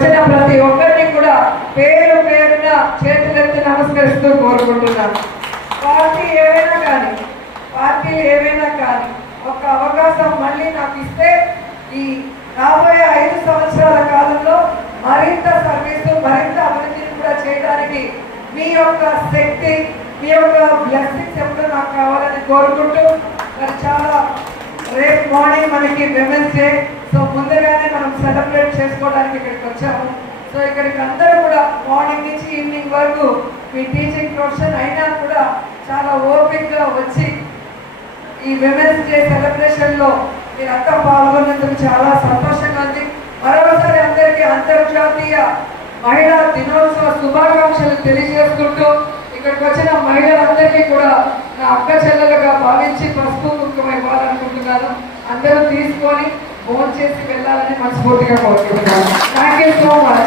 ప్రతి ఒక్కరిని కూడా పేరు పేరున చేతులెత్తి నమస్కరిస్తూ కోరుకుంటున్నాను. పార్టీలు ఏవైనా కానీ ఒక అవకాశం మళ్ళీ నాకు ఇస్తే ఈ రాబోయే 5 సంవత్సరాల కాలంలో మరింత సర్వీసు మరింత అభివృద్ధిని కూడా చేయడానికి మీ యొక్క శక్తి మీ యొక్క బ్లెస్సింగ్స్ ఎప్పుడు నాకు కావాలని కోరుకుంటూ మరి చాలా రేపు మార్నింగ్ మనకి విమెన్స్ డే. సో ముందుగానే మనం సెలబ్రేట్ చేసుకోవడానికి ఇక్కడికి వచ్చాము. సో ఇక్కడికి అందరూ కూడా మార్నింగ్ నుంచి ఈవినింగ్ వరకు మీ టీచింగ్ ప్రొఫెషన్ అయినా కూడా చాలా ఓపికగా వచ్చి ఈ విమెన్స్ డే సెలబ్రేషన్లో మీరంతా పాల్గొన్నందుకు చాలా సంతోషంగా ఉంది. మరోసారి అందరికీ అంతర్జాతీయ మహిళా దినోత్సవ శుభాకాంక్షలు తెలియజేసుకుంటూ ఇక్కడికి వచ్చిన మహిళలందరికీ కూడా నా అక్క చెల్లెలుగా భావించి పసుపు కుంకుమ ఇవ్వాలనుకుంటున్నాను. అందరూ తీసుకొని ఫోన్ చేసి వెళ్ళాలని మనస్ఫూర్తిగా కోరుకుంటున్నాను. Thank you so much.